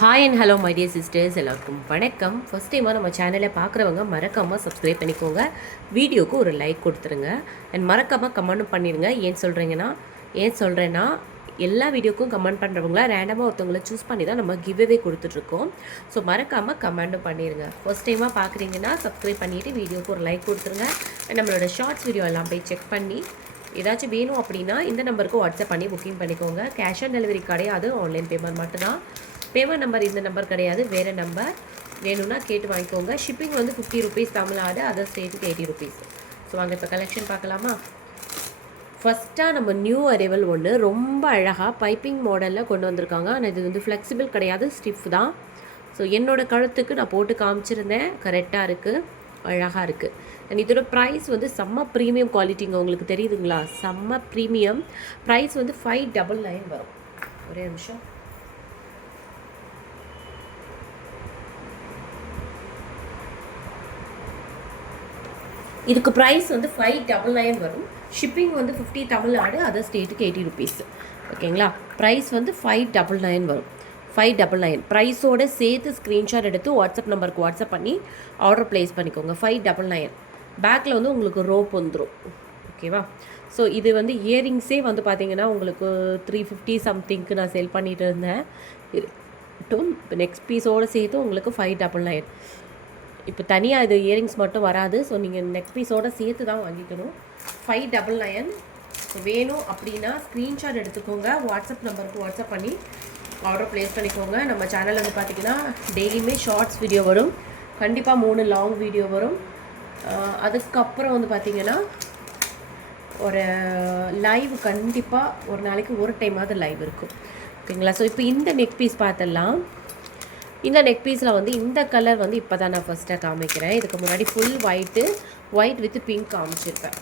Hi and hello my dear sisters, எல்லாருக்கும் வணக்கம். First டைமாக நம்ம சேனலை பார்க்குறவங்க மறக்காமல் சப்ஸ்கிரைப் பண்ணிக்கோங்க, வீடியோவுக்கு ஒரு லைக் கொடுத்துருங்க அண்ட் மறக்காமல் கமெண்ட்டும் பண்ணிடுங்க. ஏன் சொல்கிறேன்னா எல்லா வீடியோக்கும் கமெண்ட் பண்ணுறவங்கள ரேண்டமாக ஒருத்தவங்களை சூஸ் பண்ணி தான் நம்ம கிவ்அவே கொடுத்துட்ருக்கோம். ஸோ மறக்காமல் கமெண்ட்டும் பண்ணிடுங்க. ஃபஸ்ட் டைமாக பார்க்குறீங்கன்னா சப்ஸ்கிரைப் பண்ணிவிட்டு வீடியோவுக்கு ஒரு லைக் கொடுத்துருங்க. நம்மளோட ஷார்ட்ஸ் வீடியோ எல்லாம் போய் செக் பண்ணி ஏதாச்சும் வேணும் அப்படின்னா இந்த நம்பருக்கு வாட்ஸ்அப் பண்ணி புக்கிங் பண்ணிக்கோங்க. கேஷ் ஆன் டெலிவரி கிடையாது, ஆன்லைன் பேமெண்ட் மட்டும்தான். பேமெண்ட் நம்பர் இந்த நம்பர் கிடையாது, வேறு நம்பர் வேணும்னா கேட்டு வாங்கிக்கோங்க. ஷிப்பிங் வந்து 50 ருபீஸ் தமிழ்நாடு, அதர் ஸ்டேட்டுக்கு 80 ருபீஸ். ஸோ வாங்க இப்போ கலெக்ஷன் பார்க்கலாமா? ஃபஸ்ட்டாக நம்ம நியூ அரைவல் ஒன்று ரொம்ப அழகாக பைப்பிங் மாடலில் கொண்டு வந்திருக்காங்க. ஆனால் இது வந்து ஃப்ளெக்சிபிள் கிடையாது, ஸ்டிஃப் தான். ஸோ என்னோடய கழுத்துக்கு நான் போட்டு காமிச்சிருந்தேன், கரெக்டாக இருக்குது, அழகாக இருக்குது. அண்ட் இதோட ப்ரைஸ் வந்து செம்ம ப்ரீமியம் குவாலிட்டிங்க, உங்களுக்கு தெரியுதுங்களா? செம்ம ப்ரீமியம். ப்ரைஸ் வந்து 599 வரும். ஒரே நிமிஷம். இதுக்கு ப்ரைஸ் வந்து 599 வரும். ஷிப்பிங் வந்து 50 தமிழ்நாடு, அதர் ஸ்டேட்டுக்கு 80 ருபீஸ். ஓகேங்களா? ப்ரைஸ் வந்து 599 வரும். 599 ப்ரைஸோடு சேர்த்து ஸ்க்ரீன்ஷாட் எடுத்து வாட்ஸ்அப் நம்பருக்கு வாட்ஸ்அப் பண்ணி ஆர்டர் ப்ளேஸ் பண்ணிக்கோங்க. 599. பேக்கில் வந்து உங்களுக்கு ரோப் வந்துடும். ஓகேவா? ஸோ இது வந்து இயரிங்ஸே வந்து பார்த்தீங்கன்னா உங்களுக்கு 350 சம்திங்க்கு நான் சேல் பண்ணிகிட்டு இருந்தேன். இப்போ நெக்ஸ்ட் பீஸோடு சேர்த்து உங்களுக்கு 599. இப்போ தனியாக இது இயரிங்ஸ் மட்டும் வராது. ஸோ நீங்கள் நெக் பீஸோடு சேர்த்து தான் வாங்கிக்கணும். 599. ஸோ வேணும் அப்படின்னா ஸ்க்ரீன்ஷாட் எடுத்துக்கோங்க, வாட்ஸ்அப் நம்பருக்கு வாட்ஸ்அப் பண்ணி ஆர்டர் ப்ளேஸ் பண்ணிக்கோங்க. நம்ம சேனலில் வந்து பார்த்திங்கன்னா டெய்லியுமே ஷார்ட்ஸ் வீடியோ வரும், கண்டிப்பாக 3 லாங் வீடியோ வரும். அதுக்கப்புறம் வந்து பார்த்திங்கன்னா ஒரு லைவ் கண்டிப்பாக ஒரு நாளைக்கு ஒரு டைமாவது லைவ் இருக்கும். ஓகேங்களா? ஸோ இப்போ இந்த நெக் பீஸ் பார்த்துடலாம். இந்த நெக் பீஸில் வந்து இந்த கலர் வந்து இப்போ தான் நான் ஃபஸ்ட்டாக காமிக்கிறேன். இதுக்கு முன்னாடி ஃபுல் ஒயிட் வித் பிங்க் காமிச்சிருப்பேன்.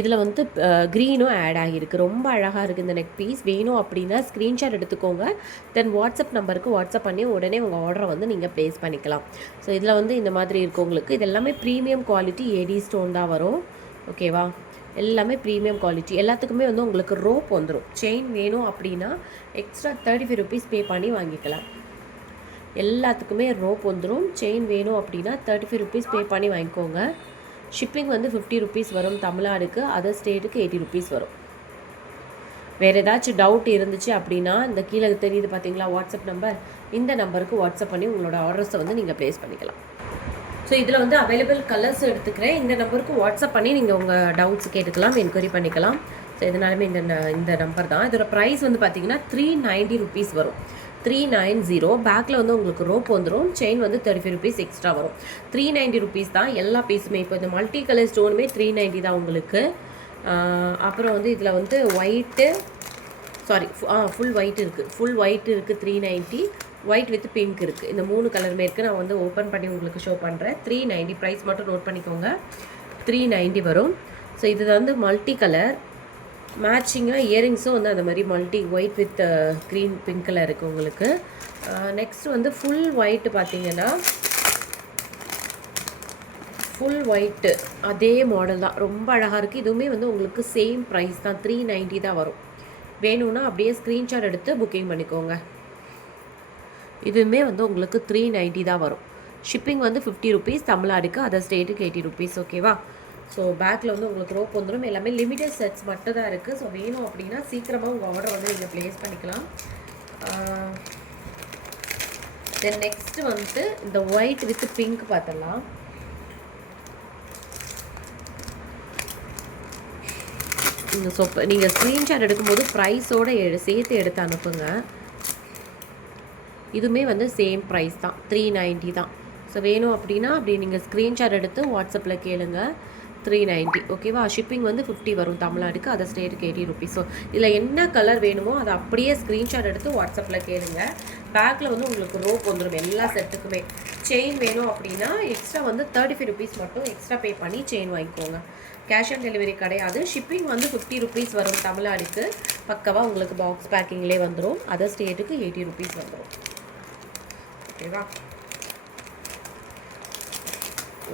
இதில் வந்து க்ரீனும் ஆட் ஆகியிருக்கு. ரொம்ப அழகாக இருக்குது இந்த நெக் பீஸ். வேணும் அப்படின்னா ஸ்க்ரீன்ஷாட் எடுத்துக்கோங்க, தென் வாட்ஸ்அப் நம்பருக்கு வாட்ஸ்அப் பண்ணி உடனே உங்கள் ஆர்டரை வந்து நீங்கள் ப்ளேஸ் பண்ணிக்கலாம். ஸோ இதில் வந்து இந்த மாதிரி இருக்குது உங்களுக்கு. இது எல்லாமே ப்ரீமியம் குவாலிட்டி ஏடி ஸ்டோன் தான் வரும். ஓகேவா? எல்லாமே ப்ரீமியம் குவாலிட்டி. எல்லாத்துக்குமே வந்து உங்களுக்கு ரோப் வந்துடும். செயின் வேணும் அப்படின்னா எக்ஸ்ட்ரா 35 ருபீஸ் பே பண்ணி வாங்கிக்கலாம். எல்லாத்துக்குமே ரோப் வந்துடும். செயின் வேணும் அப்படின்னா 35 ருபீஸ் பே பண்ணி வாங்கிக்கோங்க. ஷிப்பிங் வந்து 50 ருபீஸ் வரும் தமிழ்நாடுக்கு, அதர் ஸ்டேட்டுக்கு 80 ருபீஸ் வரும். வேறு ஏதாச்சும் டவுட் இருந்துச்சு அப்படின்னா இந்த கீழே தெரியுது பார்த்தீங்களா வாட்ஸ்அப் நம்பர், இந்த நம்பருக்கு வாட்ஸ்அப் பண்ணி உங்களோட ஆர்டர்ஸை வந்து நீங்கள் ப்ளேஸ் பண்ணிக்கலாம். ஸோ இதில் வந்து அவைலபிள் கலர்ஸ் எடுத்துக்கிறேன். இந்த நம்பருக்கு வாட்ஸ்அப் பண்ணி நீங்கள் உங்கள் டவுட்ஸ் கேட்டுக்கலாம், என்கொயரி பண்ணிக்கலாம். ஸோ இதனாலுமே இந்த நம்பர் தான். இதோட ப்ரைஸ் வந்து பார்த்தீங்கன்னா 390 ருபீஸ் வரும். 390. பேக்கில் வந்து உங்களுக்கு ரோப் வந்துடும். செயின் வந்து 35 ருபீஸ் எக்ஸ்ட்ரா வரும். 390 ருபீஸ் தான் எல்லா பீஸுமே. இப்போ இந்த மல்டி கலர் ஸ்டோனுமே 390 தான் உங்களுக்கு. அப்புறம் வந்து இதில் வந்து ஃபுல் ஒயிட் இருக்குது 390. ஒயிட் வித் பிங்க் இருக்குது. இந்த 3 கலருமே இருக்குது. நான் வந்து ஓப்பன் பண்ணி உங்களுக்கு ஷோ பண்ணுறேன். 390 ப்ரைஸ் மட்டும் நோட் பண்ணிக்கோங்க. 390 வரும். ஸோ இது வந்து மல்டி கலர் மேட்சிங்காக இயரிங்ஸும் வந்து அந்த மாதிரி multi white with green pink colour இருக்குது உங்களுக்கு. நெக்ஸ்ட் வந்து ஃபுல் ஒயிட்டு பார்த்தீங்கன்னா ஃபுல் ஒயிட்டு அதே மாடல் தான், ரொம்ப அழகாக இருக்குது. இதுவுமே வந்து உங்களுக்கு சேம் ப்ரைஸ் தான், 390 தான் வரும். வேணும்னா அப்படியே ஸ்க்ரீன்ஷாட் எடுத்து புக்கிங் பண்ணிக்கோங்க. இதுவுமே வந்து உங்களுக்கு 390 தான் வரும். ஷிப்பிங் வந்து 50 ருபீஸ் தமிழ்நாடுக்கு, அதர் ஸ்டேட்டுக்கு 80 ருபீஸ். ஓகேவா? ஸோ பேக்கில் வந்து உங்களுக்கு ரோப் வந்துடும். எல்லாமே லிமிடெட் செட்ஸ் மட்டும் தான் இருக்குது. ஸோ வேணும் அப்படின்னா சீக்கிரமாக உங்கள் ஆர்டர் வந்து நீங்கள் ப்ளேஸ் பண்ணிக்கலாம். தென் நெக்ஸ்ட்டு வந்து இந்த ஒயிட் வித் பிங்க் பார்த்துடலாம். நீங்கள் ஸ்க்ரீன்ஷாட் எடுக்கும்போது ப்ரைஸோடு சேர்த்து எடுத்து அனுப்புங்க. இதுவுமே வந்து சேம் ப்ரைஸ் தான், 390 தான். ஸோ வேணும் அப்படின்னா அப்படி நீங்கள் ஸ்க்ரீன்ஷாட் எடுத்து வாட்ஸ்அப்பில் கேளுங்க. 390. ஓகேவா? ஷிப்பிங் வந்து 50 வரும் தமிழ்நாடுக்கு, அதர் ஸ்டேட்டுக்கு 80 ருபீஸ். ஸோ இதில் என்ன கலர் வேணுமோ அதை அப்படியே ஸ்க்ரீன்ஷாட் எடுத்து வாட்ஸ்அப்பில் கேளுங்க. பேக்கில் வந்து உங்களுக்கு ரோப் வந்துடும் எல்லா செட்டுக்குமே. செயின் வேணும் அப்படின்னா எக்ஸ்ட்ரா வந்து 35 ருபீஸ் மட்டும் எக்ஸ்ட்ரா பே பண்ணி செயின் வாங்கிக்கோங்க. கேஷ் ஆன் டெலிவரி கிடையாது. ஷிப்பிங் வந்து 50 ருபீஸ் வரும் தமிழ்நாடுக்கு. பக்கவாக உங்களுக்கு பாக்ஸ் பேக்கிங்லேயே வந்துடும். அதர் ஸ்டேட்டுக்கு 80 ருபீஸ் வந்துடும். ஓகேவா?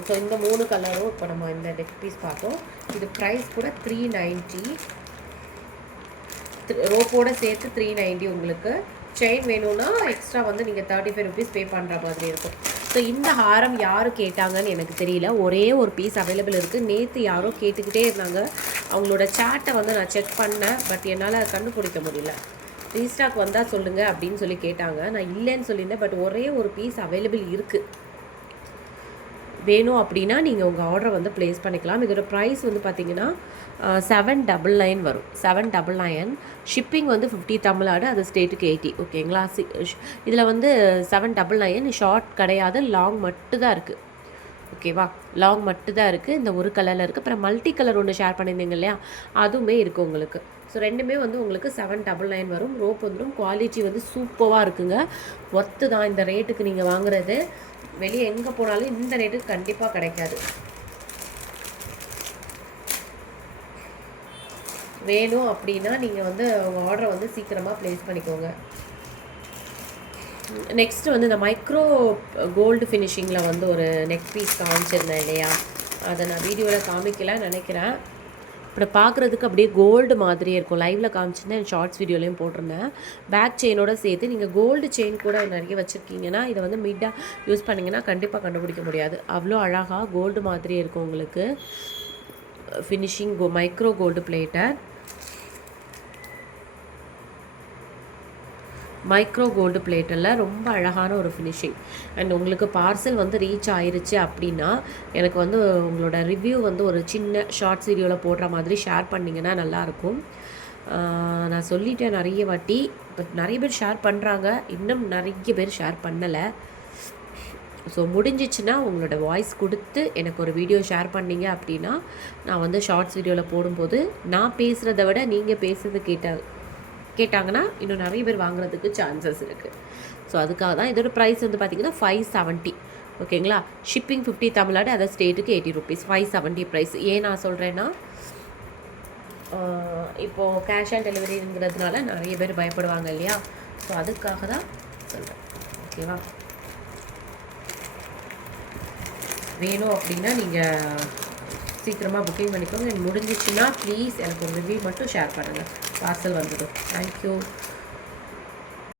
ஸோ இந்த 3 கலரும் இப்போ நம்ம இந்த நெக் பீஸ் பார்த்தோம். இது ப்ரைஸ் கூட 390. ரோப்போடு சேர்த்து 390 உங்களுக்கு. செயின் வேணும்னா எக்ஸ்ட்ரா வந்து நீங்கள் 35 ருபீஸ் பே பண்ணுற மாதிரி இருக்கும். ஸோ இந்த ஹாரம் யார் கேட்டாங்கன்னு எனக்கு தெரியல. ஒரே ஒரு பீஸ் அவைலபிள் இருக்குது. நேற்று யாரோ கேட்டுக்கிட்டே இருந்தாங்க. அவங்களோட சேட்டை வந்து நான் செக் பண்ணேன். பட் என்னால் கண்டுபிடிக்க முடியல. ரீஸ்டாக் வந்தால் சொல்லுங்கள் அப்படின்னு சொல்லி கேட்டாங்க. நான் இல்லைன்னு சொல்லியிருந்தேன். பட் ஒரே ஒரு பீஸ் அவைலபிள் இருக்குது. வேணும் அப்படின்னா நீங்கள் உங்கள் ஆர்டரை வந்து ப்ளேஸ் பண்ணிக்கலாம். இதோட ப்ரைஸ் வந்து பார்த்தீங்கன்னா 799 வரும். 799. ஷிப்பிங் வந்து 50 தமிழ்நாடு, அது ஸ்டேட்டுக்கு 80. ஓகேங்களா? இதில் வந்து 799 ஷார்ட் கிடையாது, லாங் மட்டும்தான் இருக்குது. ஓகேவா? லாங் மட்டும்தான் இருக்குது. இந்த ஒரு கலரில் இருக்குது. அப்புறம் மல்டி கலர் ஒன்று ஷேர் பண்ணியிருந்தீங்க இல்லையா, அதுவுமே இருக்குது உங்களுக்கு. ஸோ ரெண்டுமே வந்து உங்களுக்கு 799 வரும். ரோப் வந்துடும். குவாலிட்டி வந்து சூப்பராக இருக்குங்க. ஒர்த்து தான் இந்த ரேட்டுக்கு நீங்கள் வாங்குறது. வெளியே எங்கே போனாலும் இந்த ரேட்டுக்கு கண்டிப்பாக கிடைக்காது. வேணும் அப்படின்னா நீங்கள் வந்து உங்கள் ஆர்டரை வந்து சீக்கிரமாக ப்ளேஸ் பண்ணிக்கோங்க. நெக்ஸ்ட்டு வந்து இந்த மைக்ரோ கோல்டு ஃபினிஷிங்கில் வந்து ஒரு நெக் பீஸ் காமிச்சிருந்தேன் இல்லையா, அதை நான் வீடியோவில் காமிக்கலான்னு நினைக்கிறேன். இப்படி பார்க்குறதுக்கு அப்படியே கோல்டு மாதிரியே இருக்கும். லைவில் காமிச்சிருந்தேன், ஷார்ட்ஸ் வீடியோலையும் போட்டிருந்தேன். பேக் செயினோட சேர்த்து நீங்கள் கோல்டு செயின் கூட நிறைய வச்சுருக்கீங்கன்னா இதை வந்து மிட்டாக யூஸ் பண்ணிங்கன்னா கண்டிப்பாக கண்டுபிடிக்க முடியாது. அவ்வளோ அழகாக கோல்டு மாதிரியே இருக்கும் உங்களுக்கு. Finishing micro gold platter, micro gold பிளேட்டில் ரொம்ப அழகான ஒரு ஃபினிஷிங். அண்ட் உங்களுக்கு பார்சல் வந்து ரீச் ஆயிருச்சு அப்படின்னா எனக்கு வந்து உங்களோட ரிவ்யூ வந்து ஒரு சின்ன ஷார்ட்ஸ் வீடியோவில் போடுற மாதிரி ஷேர் பண்ணிங்கன்னா நல்லாயிருக்கும். நான் சொல்லிட்டேன் நிறைய வாட்டி, பட் நிறைய பேர் ஷேர் பண்ணுறாங்க, இன்னும் நிறைய பேர் ஷேர் பண்ணலை. ஸோ முடிஞ்சிச்சுன்னா உங்களோட வாய்ஸ் கொடுத்து எனக்கு ஒரு வீடியோ ஷேர் பண்ணிங்க அப்படின்னா நான் வந்து ஷார்ட்ஸ் வீடியோவில் போடும்போது நான் பேசுகிறத விட நீங்கள் பேசுகிறது கேட்டாங்கன்னா இன்னும் நிறைய பேர் வாங்குறதுக்கு சான்சஸ் இருக்குது. ஸோ அதுக்காக தான். இதோட ப்ரைஸ் வந்து பார்த்திங்கன்னா 570. ஓகேங்களா? ஷிப்பிங் 50 தமிழ்நாடு, அதை ஸ்டேட்டுக்கு 80 ருபீஸ். 570 ப்ரைஸ். ஏன் நான் சொல்கிறேன்னா இப்போது கேஷ் ஆன் டெலிவரிங்கிறதுனால நிறைய பேர் பயப்படுவாங்க இல்லையா, ஸோ அதுக்காக தான் சொல்கிறேன். ஓகேவா? வேணும் அப்படின்னா நீங்கள் சீக்கிரமாக புக்கிங் பண்ணிக்கோங்க. முடிஞ்சிச்சுன்னா ப்ளீஸ் எனக்கு ஒரு ரிவ்யூ மட்டும் ஷேர் பண்ணுங்கள். பார்சல் வந்துடும். தேங்க்யூ.